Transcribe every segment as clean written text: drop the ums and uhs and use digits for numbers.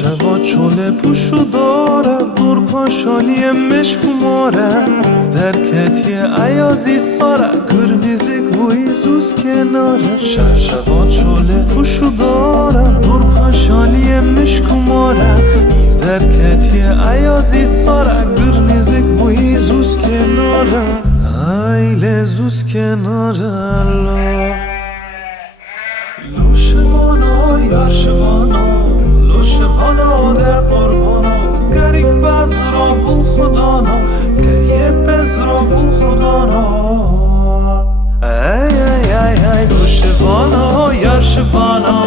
شبا چوله پوشو داره دور پاشالی مشکوماره در کتی ایازی ساره گرنیزی گوی زوز کناره شبا چوله پوشو داره دور پاشالی مشکوماره در کتی ایازی ساره گرنیزی گوی زوز کناره ایله زوز کناره الله لوشوانا یارشوانا لوشوانا ده قربانا گری پز را بو خدانا گریه پز را بو خدانا ای ای ای ای لوشوانا یارشوانا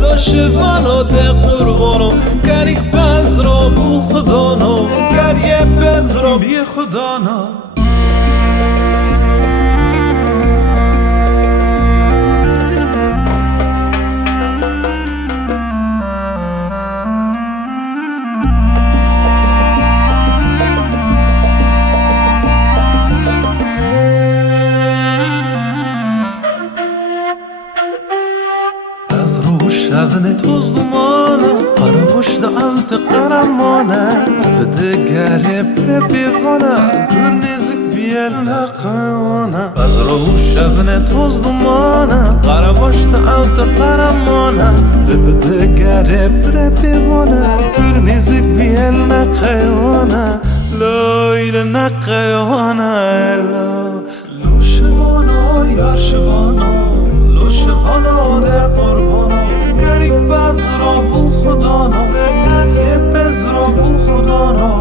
لوشوانا ده قربانا گری پز را بو خدانا گریه پز را بی خدانا شغن توز دمانه قرا بشت عوت قرمانه فده گره بیوانه گر نزک بیل نقیانه از رو شغن توز دمانه قرا بشت عوت قرمانه فده گره بیوانه گر نزک بیل نقیانه لایل نقیانه لوشوانا یارشوانا لوشوانا ده قربانا گریه پز را بو خدانا گریه پز را بو خدانا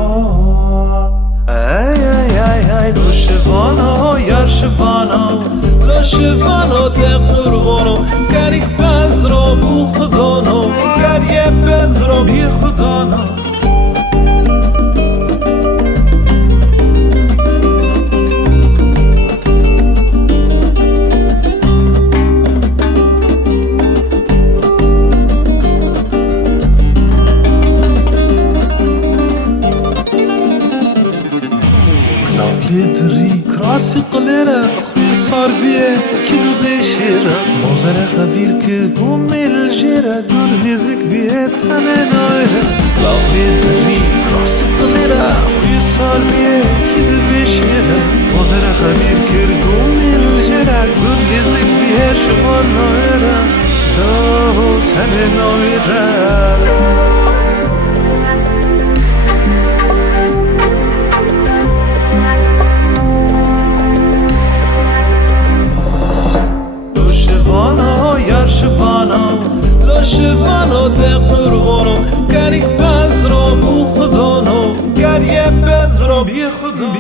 ای ای ای ای لوشوانا یارشوانا لوشوانا ده قربانا گریه پز را بو خدانا گریه پز را بی خدانا دری کراسی قلیره خوی سار بیه کی دو دیشیره موزر خبیر که گومیل جیره گر نزک بیه تنه نایره لافی دری کراسی قلیره خوی سار بیه کی دو دیشیره موزر خبیر که گومیل جیره گر نزک بیه شما نایره دو تنه نایره لوشوانا ده قربانا گریه پز را بو خدانا گریه پز را بی خدا